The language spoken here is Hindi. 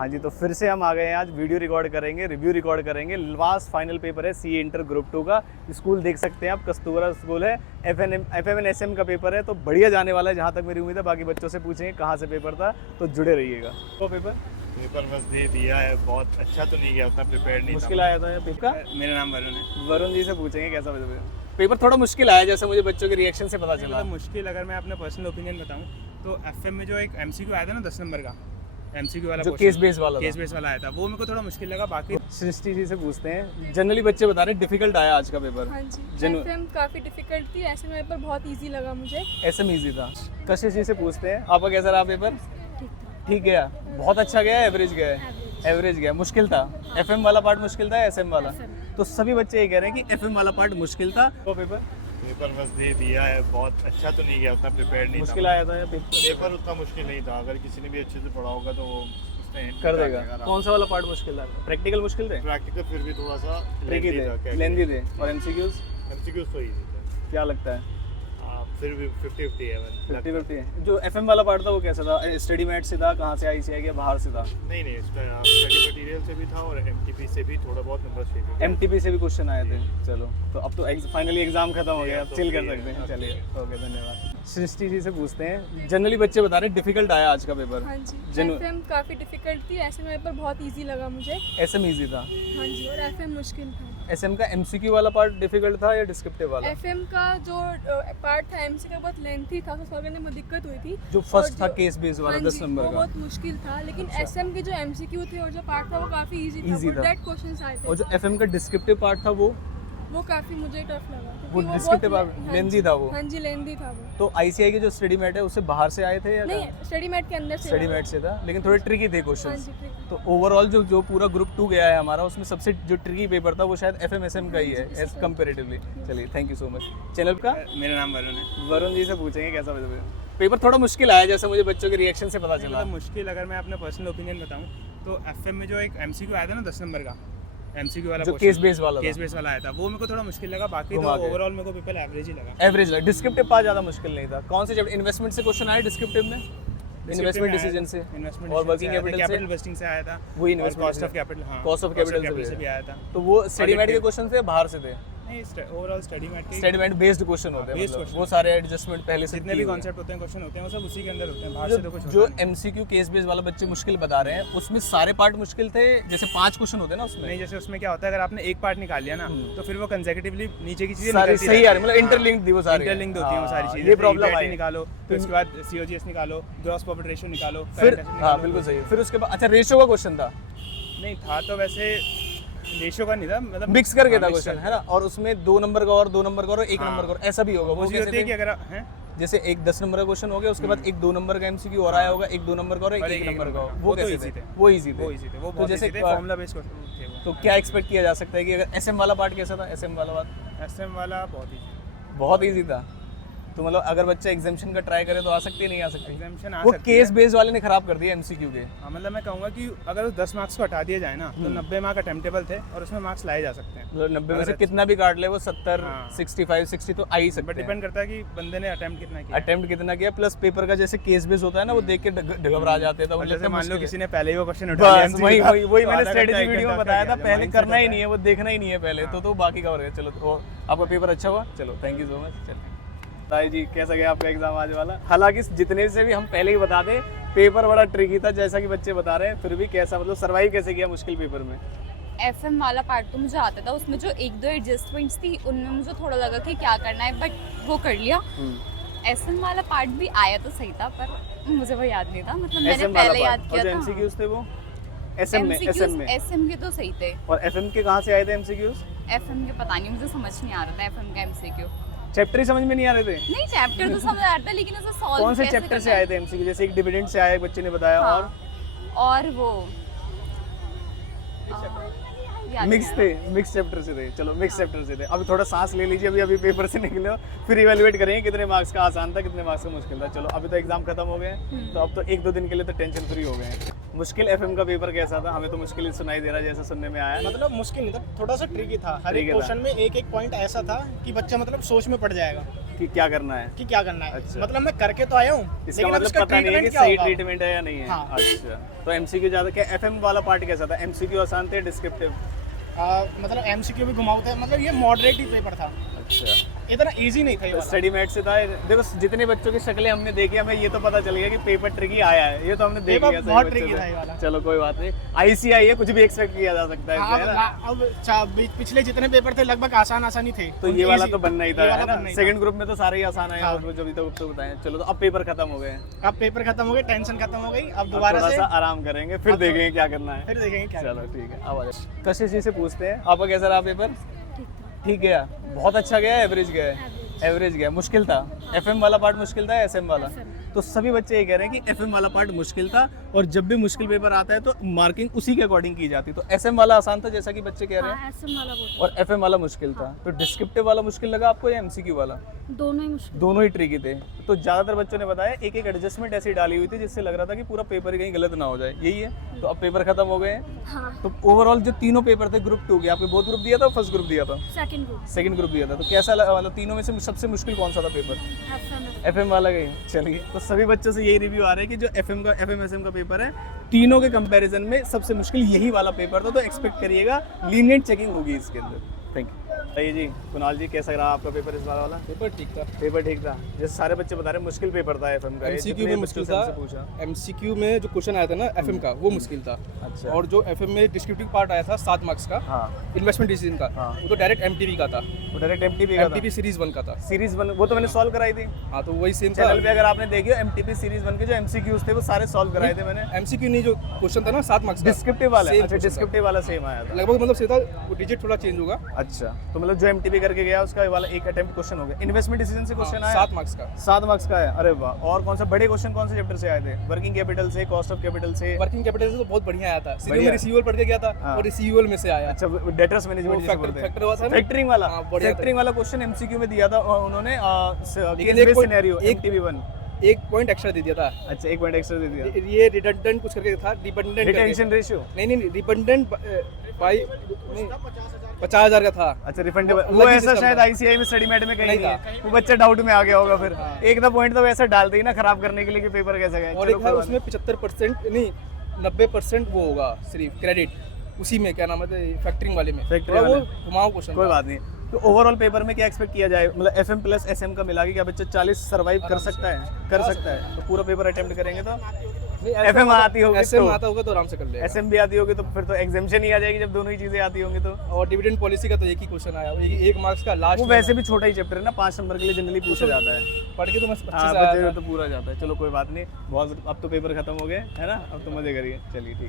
हाँ जी, तो फिर से हम आ गए हैं। आज वीडियो रिकॉर्ड करेंगे, रिव्यू रिकॉर्ड करेंगे। लास्ट फाइनल पेपर है सीए इंटर ग्रुप 2 का। स्कूल देख सकते हैं आप, कस्तूरा स्कूल है। एफएमएन एसएम का पेपर है, तो बढ़िया जाने वाला है जहाँ तक मेरी उम्मीद है। बाकी बच्चों से पूछेंगे कहाँ से पेपर था, तो जुड़े रहिएगा। तो पेपर बस दे दिया है, बहुत अच्छा तो नहीं गया, उतना प्रिपेयर नहीं मुश्किल था। आया था पेपर का? मेरा नाम वरुण है। वरुण जी से पूछेंगे कैसा पेपर। थोड़ा मुश्किल आया, जैसे मुझे बच्चों के रिएक्शन से पता चला। मतलब मुश्किल, अगर मैं अपना पर्सनल ओपिनियन बताऊं तो एफएम में जो एक एमसीक्यू आया था ना 10 नंबर का, एमसीक्यू वाला जो केस बेस वाला आया था, वो मेरे को थोड़ा मुश्किल लगा। बाकी सृष्टि जी से पूछते हैं। जनरली बच्चे बता रहे हैं डिफिकल्ट आया आज का पेपर। हाँ जी, एफएम काफी डिफिकल्ट थी, ऐसे में पेपर बहुत इजी लगा मुझे। एसएम इजी था। कशिश जी से पूछते हैं, आपका कैसा रहा पेपर? ठीक गया, बहुत अच्छा गया, एवरेज गया? एवरेज गया। मुश्किल था? एफएम वाला पार्ट मुश्किल था, एसएम वाला? तो सभी बच्चे ये कह रहे हैं कि एफएम वाला पार्ट मुश्किल था। तो पेपर बस दे दिया है, बहुत अच्छा तो नहीं गया, उतना प्रिपेयर नहीं मुश्किल था। आया था या पेपर उतना मुश्किल नहीं था, अगर किसी ने भी अच्छे से पढ़ा होगा तो वो उसने कर देगा। कौन सा वाला पार्ट मुश्किल था? प्रैक्टिकल मुश्किल थे? प्रैक्टिकल फिर भी थोड़ा सा ट्रिकी थे, लेंथी थे। और एमसीक्यूज एमसीक्यूज तो इजी थे। क्या लगता है? फिर भी 50-50 है। 50-50 है। जो एफएम वाला पार्ट था वो कैसा था? स्टडी मैट से था, कहाँ से आईसीआई के बाहर से था? नहीं, स्टडी मटेरियल से भी था और एमटीपी से भी थोड़ा बहुत नंबर से भी। एमटीपी से भी क्वेश्चन आए थे। चलो, तो अब तो फाइनली एग्जाम खत्म हो गया, अब चिल कर सकते हैं। चलिए, ओके, धन्यवाद। सृष्टि जी से पूछते हैं। जनरली बच्चे बता रहे हैं डिफिकल्ट आया आज का पेपर। हाँ जी, एफएम काफी डिफिकल्ट थी, ऐसे में पेपर बहुत इजी लगा मुझे। एसएम इजी था? हाँ जी, और एफएम मुश्किल था। एसएम का एमसीक्यू वाला पार्ट डिफिकल्ट था या डिस्क्रिप्टिव वाला? एफएम का जो पार्ट था एमसीक्यू का बहुत लेंथी था, तो सॉल्व करने में दिक्कत हुई थी। जो फर्स्ट था केस बेस वाला हाँ 10 जी, नंबर वो का, बहुत मुश्किल था। लेकिन एसएम के जो एमसीक्यू थे और जो पार्ट था वो काफी इजी था, Easy था। डेट क्वेश्चंस आए थे। और जो एफएम का डिस्क्रिप्टिव पार्ट था वो काफी मुझे टफ लगा, क्योंकि वो बहुत descriptive lengthy था वो। हाँ जी, लेंथी था वो। तो आईसीआई के जो स्टडी मैट है उससे बाहर से आए थे या नहीं, स्टडी मैट के अंदर से स्टडी लगा। मैट से था, लेकिन थोड़े ट्रिकी थे हाँ क्वेश्चंस। जी, tricky। तो ओवरऑल जो पूरा ग्रुप 2 गया है हमारा, उसमें सबसे जो ट्रिकी पेपर था वो शायद एफएमएसएम का ही है एज कंपैरेटिवली। चलिए, thank you so much. Channel का मेरा नाम वरुण है। वरुण जी से पूछेंगे कैसा पेपर। थोड़ा मुश्किल आया, जैसे मुझे बच्चों के रिएक्शन से पता चला। मतलब मुश्किल, अगर मैं अपना पर्सनल ओपिनियन बताऊं तो एफएम में जो एक एमसीक्यू आया था ना 10 नंबर का, एमसीक्यू वाला जो केस बेस वाला आया था, वो मेरे को थोड़ा मुश्किल लगा। बाकी तो घुमा के। ओवरऑल मेरे को पेपर एवरेज ही लगा। एवरेज लगा। डिस्क्रिप्टिव पार्ट ज्यादा मुश्किल नहीं था। कौन से चैप्टर? इन्वेस्टमेंट से क्वेश्चन आए डिस्क्रिप्टिव में? इन्वेस्टमेंट डिसीजन से इन्वेस्टमेंट और वर्किंग कैपिटल से? इन्वेस्टिंग से आया था। वही और इन्वेस्टमेंट कॉस्ट ऑफ कैपिटल, हाँ, कॉस्ट ऑफ कैपिटल से भी आया था। तो वो स्टडी मैट के क्वेश्चन थे, बाहर से थे? नहीं, ओवरऑल स्टडी मैट के स्टडी मैट बेस्ड क्वेश्चन होते हैं, Based मतलब question। वो सारे एडजस्टमेंट पहले से जितने भी किए हुए हैं। कॉन्सेप्ट होते हैं, क्वेश्चन होते हैं, वो सब उसी के अंदर होते हैं। बाहर से तो कुछ जो होता नहीं। एमसीक्यू केस बेस वाला बच्चे मुश्किल बता रहे हैं, उसमें सारे पार्ट मुश्किल थे? जैसे 5 क्वेश्चन होते हैं ना उसमें? नहीं, जैसे उसमें क्या होता है, अगर आपने एक पार्ट निकाल लिया ना तो फिर वो कंसेक्यूटिवली नीचे की चीजें सारी निकलती सही आ रही, रहती मतलब हैं। इंटरलिंक्ड थी वो सारी। इंटरलिंक्ड होती हैं वो सारी हाँ, चीजें। ये प्रॉब्लम EBIT आई। निकालो, फिर उसके बाद सीओजीएस निकालो, ग्रॉस प्रॉफिट रेशियो निकालो, फिर current asset हाँ, निकालो। बिल्कुल सही। फिर उसके बाद अच्छा रेशियो का क्वेश्चन था? नहीं था, तो वैसे रेशियो का नहीं था, मतलब मिक्स करके था हाँ, क्वेश्चन, mix है ना? और उसमें 2 नंबर का और 2 नंबर का और 1 हाँ। नंबर का और ऐसा भी होगा। वो वो कैसे होती है कि थे? अगर हैं जैसे एक 10 नंबर का क्वेश्चन हो गया, उसके बाद एक 2 नंबर का एमसीक्यू और आया होगा, एक 2 नंबर का और और एक एक नंबर का। नंबर का। वो तो कैसे easy थे? थे। वो इजी थे। वो इजी थे, वो तो बहुत जैसे इजी थे, फॉर्मूला बेस्ड क्वेश्चन थे वो। तो क्या एक्सपेक्ट किया जा सकता है कि अगर एसएम वाला पार्ट कैसा था? एसएम वाला पार्ट एसएम वाला बहुत इजी, बहुत इजी था। तो मतलब अगर बच्चा एग्जामिशन का ट्राई करे तो आ सकती है, नहीं आ सकती? एग्जामिशन आ वो सकती केस है। बेस वाले ने खराब कर दिया एमसीक्यू के। हाँ, मतलब मैं कहूँगा कि अगर उस 10 मार्क्स को हटा दिया जाए ना तो 90 मार्क अटेम्प्टेबल थे और उसमें मार्क्स लाए जा सकते हैं। मतलब 90 में से अगर कितना भी काट ले वो 70, हाँ। 65, 60 तो आ ही बट सकते हैं। डिपेंड करता है कि बंदे ने अटेम्प्ट कितना किया है। अटेम्प्ट कितना किया, प्लस पेपर का जैसे केस बेस होता है ना, वो देख के घबरा जाते हैं। तो और मुझे जैसे लगता है मान लो मुश्किल किसी है। ने पहले ही वो क्वेश्चन उठा लिया बस वही मैंने तो आधा स्ट्रेटेजी घंटा, एक वीडियो में घंटा बताया था, फिर पहले mindset करना ही होता नहीं है, वो देखना ही नहीं है पहले। तो बाकी कवर है। चलो, तो आपका पेपर अच्छा हुआ? चलो, थैंक यू सो मच। चलिए ताई जी, कैसा गया आपका एग्जाम आज वाला? हालांकि जितने से भी हम पहले ही बता दें, पेपर बड़ा ट्रिकी था जैसा कि बच्चे बता रहे हैं, फिर भी कैसा, मतलब सर्वाइव कैसे किया मुश्किल पेपर में? एफएम वाला पार्ट तो मुझे आता था, उसमें जो 1-2 एडजस्टमेंट्स थी उनमें मुझे थोड़ा लगा कि क्या करना है, बट वो कर लिया। एसएम वाला पार्ट भी आया तो सही था, पर मुझे वो याद नहीं था, मतलब मैंने SM वाला पहले याद part। किया और जो था। एमसीक्यूज थे वो एसएम में? एसएम में एसएम के तो सही थे। और एफएम के कहाँ से आए थे एमसीक्यूज? एफएम के पता नहीं, मुझे समझ नहीं आ रहा था एफएम का एमसीक्यू। चैप्टर ही समझ में नहीं आ रहे थे? नहीं, चैप्टर तो समझ आ रहा था, लेकिन उसे सॉल्व कौन से कैसे चैप्टर से करना आए थे एमसीक्यू? जैसे एक डिविडेंड से आया, एक बच्चे ने बताया। हाँ। और वो याद मिक्स नहीं थे, मिक्स चैप्टर से थे। चलो मिक्स चैप्टर से थे। अभी थोड़ा सांस ले लीजिए, अभी पेपर से निकले हो, फिर इवैल्यूएट करेंगे कितने मार्क्स का आसान था, कितने मार्क्स का मुश्किल था। चलो अभी तो एग्जाम खत्म हो गए हैं, तो अब तो 1-2 दिन के लिए तो टेंशन फ्री हो गए हैं। मुश्किल एफएम का पेपर कैसा था? हमें तो मुश्किल ही सुनाई दे रहा है जैसा सुनने में आया। मतलब मुश्किल नहीं था, थोड़ा सा ट्रिकी था। हर एक Tricky था। क्वेश्चन में एक एक पॉइंट ऐसा था कि बच्चा मतलब सोच में पड़ जाएगा कि क्या करना है, कि क्या करना है। अच्छा। मतलब मैं करके तो आया हूँ, इसका लेकिन अब मतलब इसका पता नहीं है कि ट्रीटमेंट क्या सही होगा। ट्रीटमेंट है या नहीं है। हाँ। अच्छा, तो एमसीक्यू ज्यादा क्या? एफएम वाला पार्ट कैसा था? एमसीक्यू आसान थे, डिस्क्रिप्टिव? मतलब एमसीक्यू भी घुमाते हैं, मतलब ये मॉडरेट ही पेपर था, अच्छा, इतना इजी नहीं था ये वाला। स्टडी मेट से था। देखो जितने बच्चों की शक्लें हमने देखी, हमें ये तो पता चल गया कि पेपर ट्रिकी आया है, ये तो हमने देख पेपर लिया सही बहुत बच्चों tricky से। था ये वाला। चलो कोई बात नहीं, आईसीआई है, कुछ भी एक्सपेक्ट किया जा सकता है हाँ, इसमें, है ना? अब पिछले जितने पेपर थे लगभग आसान ही थे, तो ये वाला तो बनना ही था, ये है वाला ना? बनना ही था। सेकंड ग्रुप में तो सारे ही आसान आए हाँ। और जो अभी तक तो बताएं। चलो तो अब पेपर खत्म हो गए हैं, अब पेपर खत्म हो गए, टेंशन खत्म हो गई, अब अब दोबारा थोड़ा से सा आराम करेंगे, फिर अब तो- देखेंगे क्या करना है। फिर देखेंगे क्या चलो ठीक है, अब आ जाओ। कशिश जी से पूछते हैं, आपका कैसा रहा पेपर? ठीक गया, बहुत अच्छा गया, एवरेज गया? एवरेज गया। मुश्किल था? एफएम वाला पार्ट मुश्किल था, एसएम वाला? तो सभी बच्चे ये कह रहे हैं कि एफएम वाला पार्ट मुश्किल था, और जब भी मुश्किल पेपर आता है तो मार्किंग उसी के अकॉर्डिंग की जाती है। तो एसएम वाला आसान था जैसा कि बच्चे कह रहे हैं, एसएम वाला बहुत और एफएम वाला मुश्किल था। तो डिस्क्रिप्टिव वाला मुश्किल लगा आपको या एमसीक्यू वाला? दोनों ही मुश्किल। दोनों ही ट्रिकी थे। तो ज़्यादातर बच्चों ने बताया एक एक एडजस्टमेंट ऐसी डाली हुई थी जिससे लग रहा था कि पूरा पेपर ही कहीं गलत ना हो जाए। यही है। तो अब पेपर खत्म हो गए हैं। हाँ, तो ओवरऑल जो तीनों पेपर थे ग्रुप 2 के, आपने बहुत ग्रुप दिया था, फर्स्ट ग्रुप दिया था, सेकंड ग्रुप सेकंड ग्रुप दिया था, तो कैसा लगा? मतलब तीनों में से सबसे मुश्किल कौन सा था पेपर? एफएम एफएम वाला गई। चलिए, तो सभी बच्चों से यही रिव्यू आ रहा है कि जो एफएम एसएम का पेपर है, तीनों के कंपैरिजन में सबसे मुश्किल यही वाला पेपर था। तो एक्सपेक्ट करिएगा लीनियंट चेकिंग होगी इसके अंदर। Thank you. सही जी, कुणाल जी कैसा रहा आपका पेपर इस बार वाला? पेपर ठीक था। पेपर ठीक था, जैसे सारे बच्चे बता रहे हैं मुश्किल पेपर था एफएम का। एमसीक्यू में मुश्किल था। पूछा। एमसीक्यू में जो क्वेश्चन आया था ना एफएम का, वो मुश्किल था। अच्छा। और जो एफएम में डिस्क्रिप्टिव पार्ट आया था 7 मार्क्स का, हाँ, इन्वेस्टमेंट डिसीजन का, हाँ। वो तो डायरेक्ट एमटीवी का था। वो डायरेक्ट एमटीपी का था। एमटीवी सीरीज 1 का था। सीरीज 1 वो तो मैंने सॉल्व कराई थी हाँ, तो वही सेम था। चैनल पे, अगर आपने देखी हो एमटीपी सीरीज 1 के जो एमसीक्यूज थे वो सारे सॉल्व कराए थे मैंने। एमसीक्यू नहीं, जो क्वेश्चन था ना 7 मार्क्स का, डिस्क्रिप्टिव वाला? Same अच्छा, question था। डिस्क्रिप्टिव वाला सेम आया था। लगभग मतलब सेम था, वो डिजिट थोड़ा चेंज होगा। अच्छा, तो मतलब जो एमटीपी करके गया उसका वाला एक अटेम्प्ट क्वेश्चन हो गया। इन्वेस्टमेंट डिसीजन से क्वेश्चन आया 7 मार्क्स का। 7 मार्क्स का है। अरे वाह। और कौन सा बड़े क्वेश्चन कौन से चैप्टर से आए थे? वर्किंग कैपिटल से, कॉस्ट ऑफ कैपिटल से? वर्किंग कैपिटल से तो बहुत बढ़िया आया था। सीधे बढ़िया। में रिसीवेबल पढ़ के गया था, हाँ। और रिसीवेबल में से आया। अच्छा, डेटर्स मैनेजमेंट वो जिसे factor- बोलते हैं। factor हुआ था ना? फैक्टरिंग वाला? हाँ, बढ़िया था। फैक्टरिंग वाला क्वेश्चन एमसीक्यू में दिया था और उन्होंने लेकिन केस एक बेस्ड point- सिनेरियो एक- एमटीबी 1। 1 पॉइंट एक्स्ट्रा दे दिया था। अच्छा, 1 पॉइंट एक्स्ट्रा दे दिया। ये रिडंडेंट कुछ करके था, डिपेंडेंट रिटेंशन रेशियो? नहीं, रिडंडेंट बाई 50,000 का था। अच्छा, रिफंडेबल। अलग वो ही ऐसा system शायद था। आईसीआई में स्टडी मेट में कहीं नहीं नहीं था। है। वो बच्चा डाउट में आ गया होगा फिर। एक दो पॉइंट तो वैसे डालते ही ना खराब करने के लिए कि पेपर कैसे गया। और चलो एक है कोई बात उसमें 75% नहीं 90% वो होगा सिर्फ क्रेडिट, उसी में क्या नाम है फैक्टरिंग वाले में। Factoring थोड़ा वो वाले। घुमाओ क्वेश्चन। कोई बात नहीं। तो ओवरऑल पेपर में क्या एक्सपेक्ट किया जाए? मतलब एफएम प्लस एसएम का मिला के क्या बच्चा 40 सर्वाइव कर सकता है? कर सकता है। तो पूरा पेपर अटेम्प्ट करेंगे तो FM आती होगी एसएम तो? आता होगा तो आराम से कर लेगा। एसएम भी आती होगी तो फिर तो एग्जामिशन ही आ जाएगी जब दोनों ही चीजें आती होंगी तो। और डिविडेंड पॉलिसी का तो एक ही क्वेश्चन आया, एक मार्क्स का लास्ट वो वैसे भी छोटा ही चैप्टर है ना, 5 नंबर के लिए जनरली पूछा जाता है। पढ़ के तो मैं अच्छे हाँ, से आया बच्चे था। तो पूरा जाता है। चलो कोई बात नहीं, बहुत अब तो पेपर खत्म हो गए है ना, अब तो मजे करिए। चलिए ठीक है।